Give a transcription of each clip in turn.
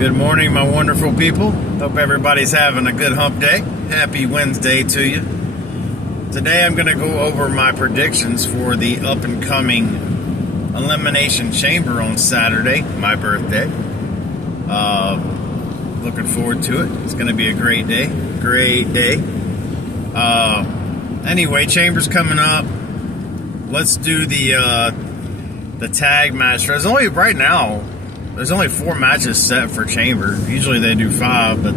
Good morning, my wonderful people. Hope everybody's having a good hump day. Happy Wednesday to you. Today I'm going to go over my predictions for the up-and-coming Elimination Chamber on Saturday, my birthday. Looking forward to it. It's going to be a great day. Great day. Anyway, Chamber's coming up. Let's do the tag match. There's only, right now, there's only 4 matches set for Chamber. Usually they do 5, but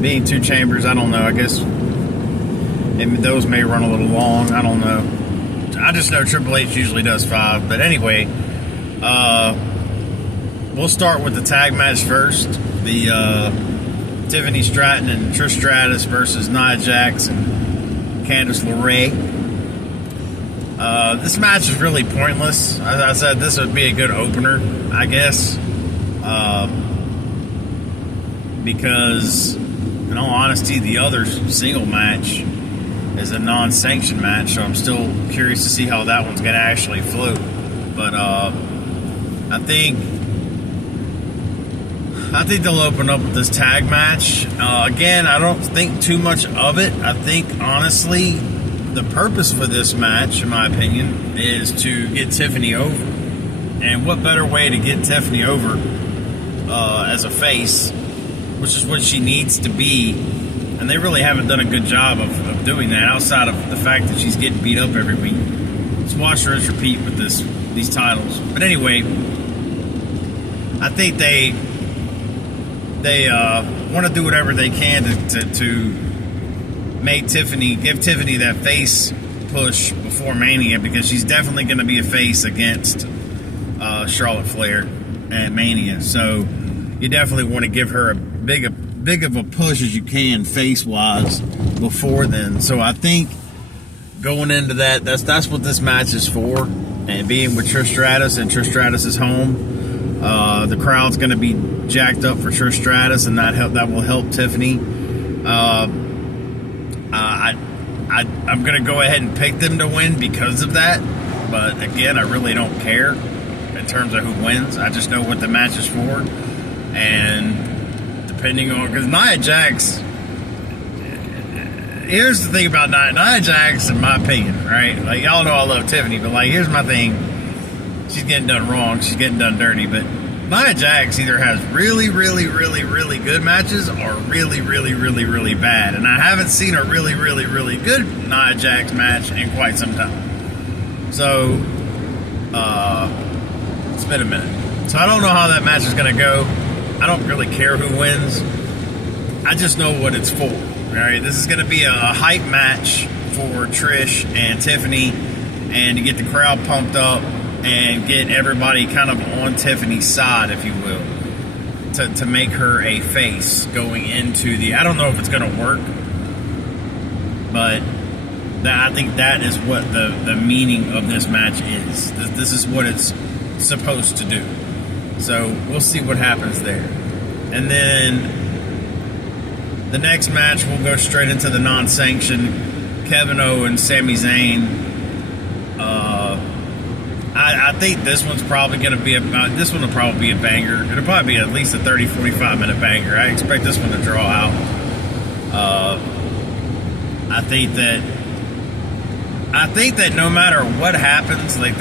being 2 Chambers, I don't know. I guess those may run a little long. I don't know. I just know Triple H usually does 5. But anyway, we'll start with the tag match first. The Tiffany Stratton and Trish Stratus versus Nia Jax and Candice LeRae. This match is really pointless. As I said, this would be a good opener, I guess. Because, in all honesty, the other single match is a non-sanctioned match, so I'm still curious to see how that one's going to actually float. But I think they'll open up with this tag match. Again, I don't think too much of it. I think, honestly, the purpose for this match, in my opinion, is to get Tiffany over. And what better way to get Tiffany over as a face, which is what she needs to be. And they really haven't done a good job of doing that, outside of the fact that she's getting beat up every week. Let's watch her repeat with these titles. But anyway, I think they want to do whatever they can to make give Tiffany that face push before Mania, because she's definitely going to be a face against Charlotte Flair at Mania. So you definitely want to give her a big of a push as you can face-wise before then. So I think going into that's what this match is for. And being with Trish Stratus, and Trish Stratus is home, the crowd's going to be jacked up for Trish Stratus, and that will help Tiffany. I'm going to go ahead and pick them to win because of that. But again, I really don't care in terms of who wins. I just know what the match is for. And depending on, because Nia Jax, here's the thing about Nia Jax, in my opinion, right? Like, y'all know I love Tiffany, but like, here's my thing. She's getting done wrong. She's getting done dirty. But Nia Jax either has really, really, really, really good matches or really, really, really, really bad. And I haven't seen a really, really, really good Nia Jax match in quite some time. So, it's been a minute. So I don't know how that match is going to go. I don't really care who wins. I just know what it's for. All right, this is going to be a hype match for Trish and Tiffany, and to get the crowd pumped up and get everybody kind of on Tiffany's side, if you will, to make her a face going into the. I don't know if it's going to work, but I think that is what the meaning of this match is. This is what it's supposed to do. So we'll see what happens there. And then the next match, we'll go straight into the non-sanctioned Kevin Owens, Sami Zayn. I think this one's probably going to be this one will probably be a banger. It'll probably be at least a 30-45 minute banger. I expect this one to draw out. I think that no matter what happens, like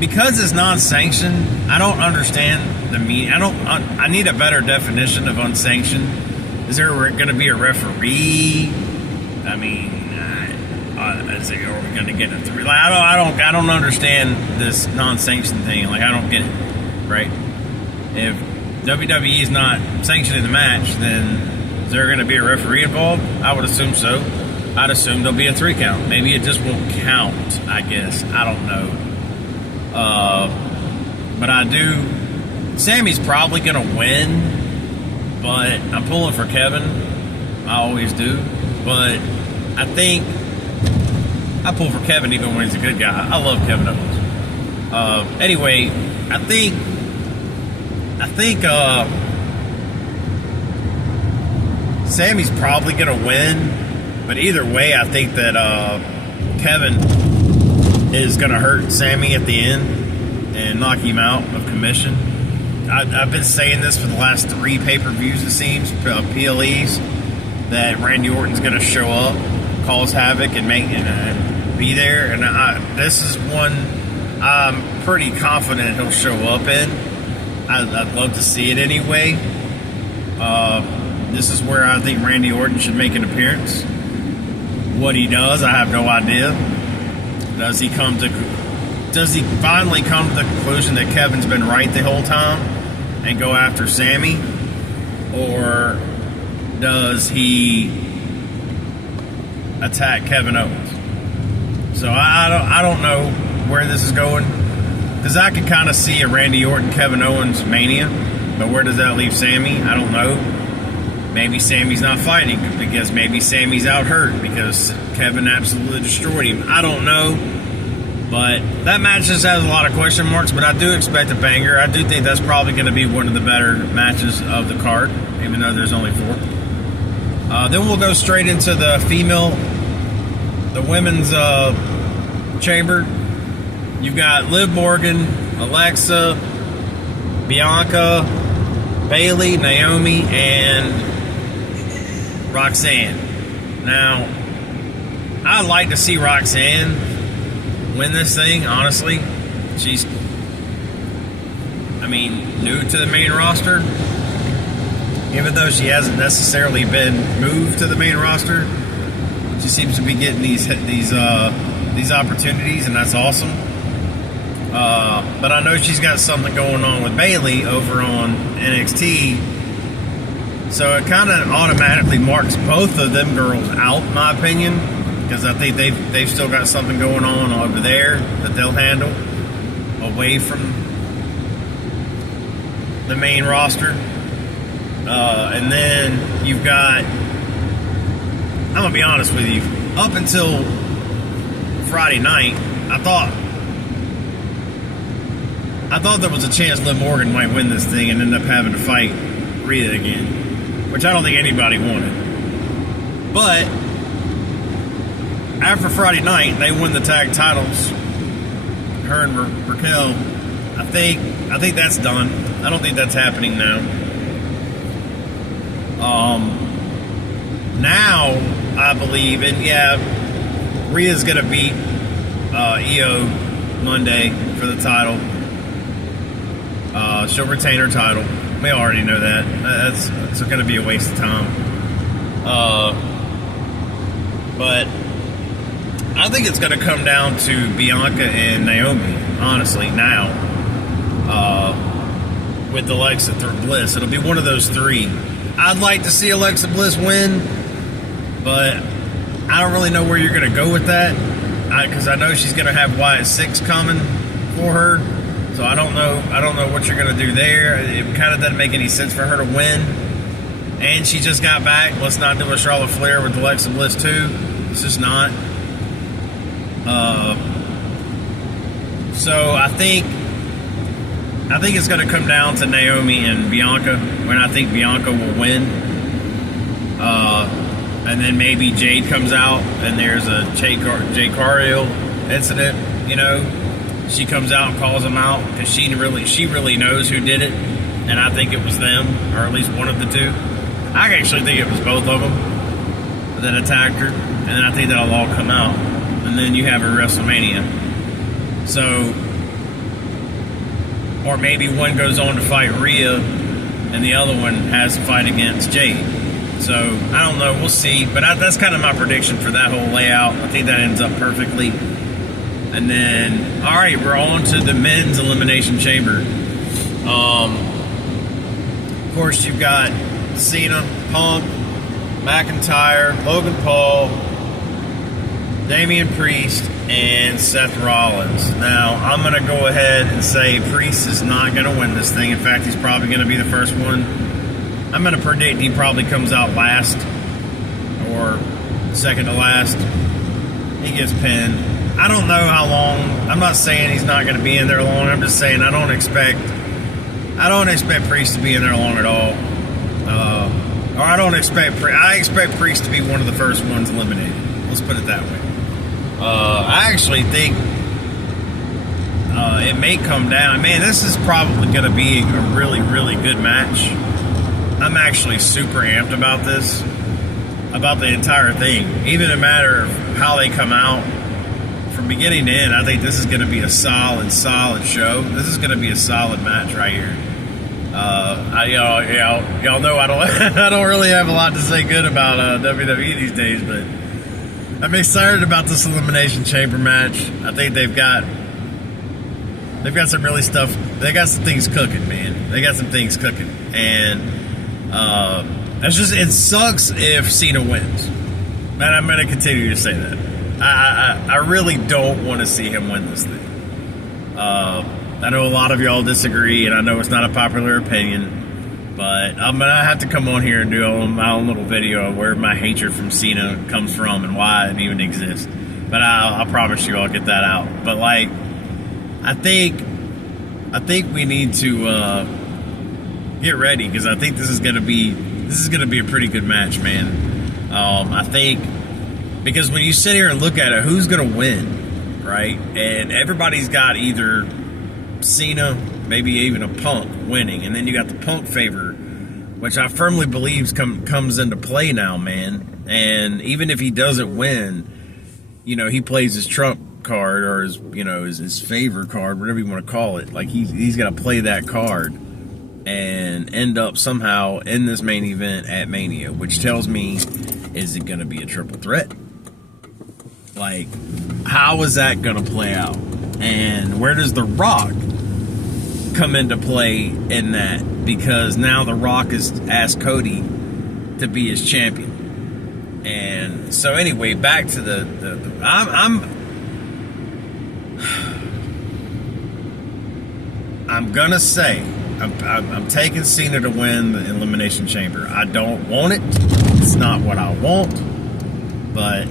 because it's non-sanctioned, I don't understand the meaning. I need a better definition of unsanctioned. Is there going to be a referee? I mean, are we going to get a 3? Like, I don't understand this non-sanctioned thing. Like, I don't get it. Right? If WWE is not sanctioning the match, then is there going to be a referee involved? I would assume so. I'd assume there'll be a 3 count. Maybe it just won't count. I guess. I don't know. But I do. Sammy's probably going to win, but I'm pulling for Kevin. I always do. But I think I pull for Kevin even when he's a good guy. I love Kevin Owens. Anyway, I think Sammy's probably going to win, but either way, I think that Kevin is going to hurt Sammy at the end and knock him out of commission. I've been saying this for the last 3 pay-per-views, it seems, PLEs, that Randy Orton's going to show up, cause havoc, and be there. And this is one I'm pretty confident he'll show up in. I'd love to see it anyway. This is where I think Randy Orton should make an appearance. What he does, I have no idea. Does he finally come to the conclusion that Kevin's been right the whole time and go after Sammy? Or does he attack Kevin Owens? So I don't know where this is going, because I can kind of see a Randy Orton Kevin Owens mania, but where does that leave Sammy? I don't know. Maybe Sammy's not fighting because maybe Sammy's out hurt because Kevin absolutely destroyed him. I don't know. But that match just has a lot of question marks, but I do expect a banger. I do think that's probably going to be one of the better matches of the card, even though there's only 4. Then we'll go straight into the women's chamber. You've got Liv Morgan, Alexa, Bianca, Bayley, Naomi, and Roxanne. Now, I'd like to see Roxanne win this thing, honestly. She's, new to the main roster. Even though she hasn't necessarily been moved to the main roster, she seems to be getting these opportunities, and that's awesome. But I know she's got something going on with Bayley over on NXT, so it kind of automatically marks both of them girls out, in my opinion, because I think they've still got something going on over there that they'll handle away from the main roster. And then you've got, I'm going to be honest with you, up until Friday night, I thought there was a chance Liv Morgan might win this thing and end up having to fight Rhea again, which I don't think anybody wanted. But after Friday night, they won the tag titles. Her and Raquel. I think that's done. I don't think that's happening now. Now I believe, and yeah, Rhea's gonna beat Io Monday for the title. She'll retain her title. We already know that. That's going to be a waste of time. But I think it's going to come down to Bianca and Naomi, honestly, now. With Alexa Bliss. It'll be one of those 3. I'd like to see Alexa Bliss win, but I don't really know where you're going to go with that, because I know she's going to have Wyatt 6 coming for her. So I don't know what you're going to do there. It kind of doesn't make any sense for her to win. And she just got back. Let's not do a Charlotte Flair with Alexa Bliss too. It's just not. So I think it's going to come down to Naomi and Bianca, when I think Bianca will win. And then maybe Jade comes out and there's a Jade Cargill incident, She comes out and calls them out because she really knows who did it, and I think it was them, or at least one of the 2. I actually think it was both of them that attacked her, and then I think that'll all come out, and then you have a WrestleMania. So, or maybe one goes on to fight Rhea, and the other one has to fight against Jade. So I don't know, we'll see, but that's kind of my prediction for that whole layout. I think that ends up perfectly. And then, all right, we're on to the men's Elimination Chamber. Of course, you've got Cena, Punk, McIntyre, Logan Paul, Damian Priest, and Seth Rollins. Now, I'm going to go ahead and say Priest is not going to win this thing. In fact, he's probably going to be the first one. I'm going to predict he probably comes out last or second to last. He gets pinned. I don't know how long. I'm not saying he's not going to be in there long. I'm just saying I don't expect Priest to be in there long at all. I expect Priest to be one of the first ones eliminated. Let's put it that way. I actually think it may come down. Man, this is probably going to be a really, really good match. I'm actually super amped about this, about the entire thing. Even no matter how they come out, from beginning to end, I think this is going to be a solid show. This is going to be a solid match right here. Y'all know I don't I don't really have a lot to say good about WWE these days, but I'm excited about this Elimination Chamber match. I think they've got some really stuff. They got some things cooking, man. They got some things cooking, and it sucks if Cena wins, and I'm going to continue to say that. I really don't want to see him win this thing. I know a lot of y'all disagree, and I know it's not a popular opinion, but I'm going to have to come on here and do my own little video of where my hatred from Cena comes from and why it even exists. But I promise you I'll get that out. But, like, I think we need to get ready, because I think this is going to be a pretty good match, man. I think, because when you sit here and look at it, who's going to win, right? And everybody's got either Cena, maybe even a Punk winning, and then you got the Punk favor, which I firmly believe comes into play now, man. And even if he doesn't win, you know, he plays his trump card, or his favor card, whatever you want to call it. Like, he's got to play that card and end up somehow in this main event at Mania, which tells me, is it going to be a triple threat? Like, how is that going to play out? And where does The Rock come into play in that? Because now The Rock has asked Cody to be his champion. And so anyway, back to I'm gonna say I'm taking Cena to win the Elimination Chamber. I don't want it. It's not what I want. But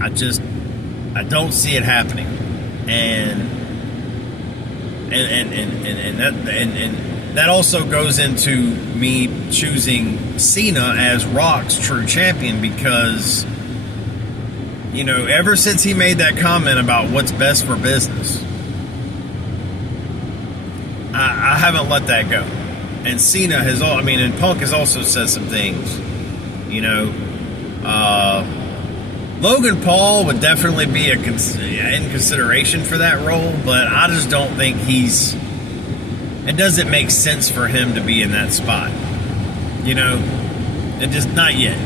I don't see it happening. And that also goes into me choosing Cena as Rock's true champion, because, you know, ever since he made that comment about what's best for business, I haven't let that go. And Cena has and Punk has also said some things, you know. Logan Paul would definitely be in consideration for that role, but I just don't think it doesn't make sense for him to be in that spot. You know, it just, not yet.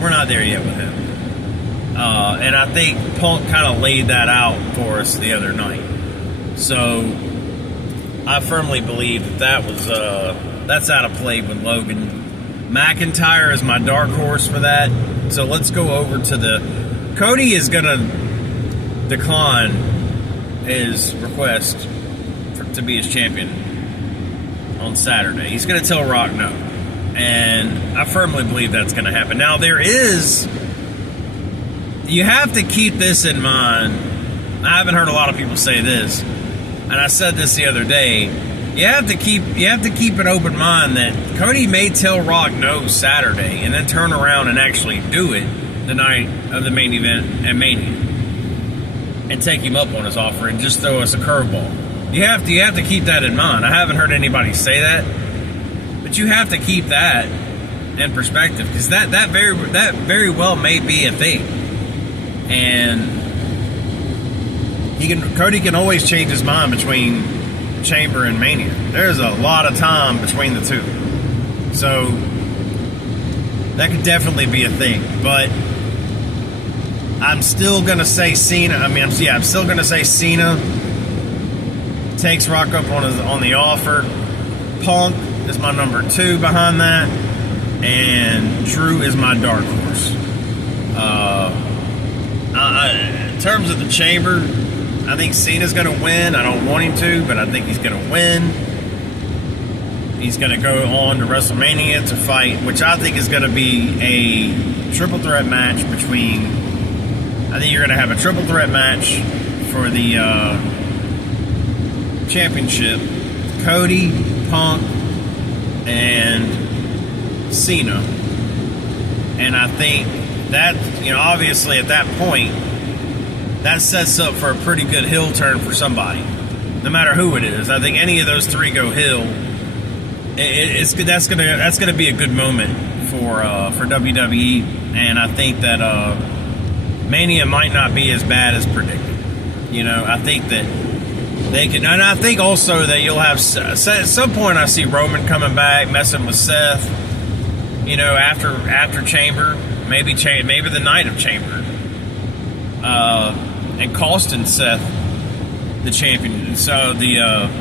We're not there yet with him. And I think Punk kind of laid that out for us the other night. So I firmly believe that's out of play with Logan. McIntyre is my dark horse for that. So let's go over to Cody is going to decline his request to be his champion on Saturday. He's going to tell Rock no. And I firmly believe that's going to happen. Now, you have to keep this in mind. I haven't heard a lot of people say this, and I said this the other day. You have to keep an open mind that Cody may tell Rock no Saturday and then turn around and actually do it the night of the main event at Mania and take him up on his offer and just throw us a curveball. You have to keep that in mind. I haven't heard anybody say that, but you have to keep that in perspective, because that very well may be a thing. And Cody can always change his mind between Chamber and Mania. There's a lot of time between the two, so that could definitely be a thing. But I'm still gonna say Cena. I'm still gonna say Cena takes Rock up on the offer. Punk is my number 2 behind that, and Drew is my dark horse. In terms of the Chamber, I think Cena's going to win. I don't want him to, but I think he's going to win. He's going to go on to WrestleMania to fight, which I think is going to be a triple threat match between... I think you're going to have a triple threat match for the championship. Cody, Punk, and Cena. And I think that, obviously at that point, that sets up for a pretty good heel turn for somebody. no matter who it is. I think any of those three go heel. That's gonna be a good moment for WWE, and I think that Mania might not be as bad as predicted. You know, I think that they can, and I think also that you'll have at some point. I see Roman coming back, messing with Seth. You know, after Chamber, maybe the night of Chamber, and costing Seth the champion, so the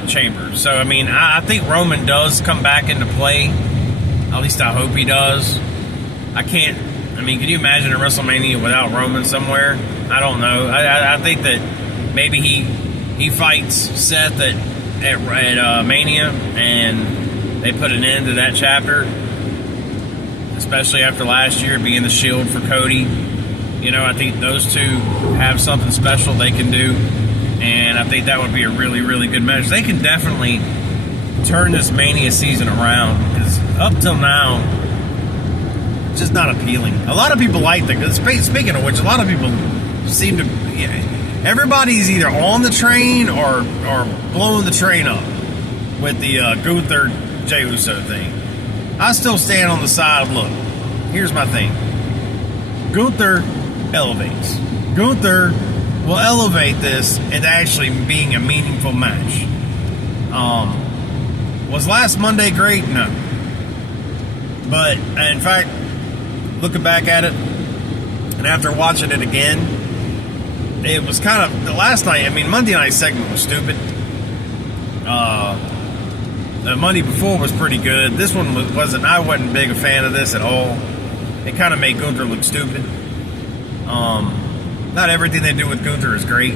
Chamber. So I mean, I think Roman does come back into play. At least I hope he does. I mean, can you imagine a WrestleMania without Roman somewhere? I don't know. I think that maybe he fights Seth at Mania, and they put an end to that chapter. Especially after last year being the Shield for Cody. You know, I think those two have something special they can do, and I think that would be a really, really good match. They can definitely turn this Mania season around, because up till now, it's just not appealing. A lot of people like speaking of which, a lot of people seem to, everybody's either on the train or blowing the train up with the Gunther Jey Uso thing. I still stand on the side of, look, here's my thing. Gunther elevates. Gunther will elevate this into actually being a meaningful match. Was last Monday great? No. But, in fact, looking back at it, and after watching it again, it was kind of, the last night, I mean, Monday night segment was stupid. The Monday before was pretty good. This one wasn't. I wasn't big a fan of this at all. It kind of made Gunther look stupid. Not everything they do with Gunther is great,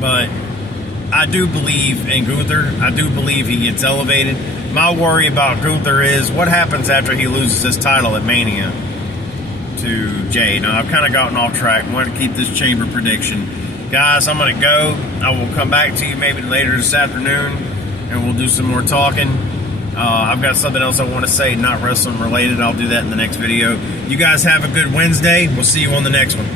but I do believe in Gunther. I do believe he gets elevated. My worry about Gunther is what happens after he loses his title at Mania to Jey. Now, I've kind of gotten off track. I want to keep this Chamber prediction. Guys, I'm going to go. I will come back to you maybe later this afternoon, and we'll do some more talking. I've got something else I want to say, not wrestling related. I'll do that in the next video. You guys have a good Wednesday. We'll see you on the next one.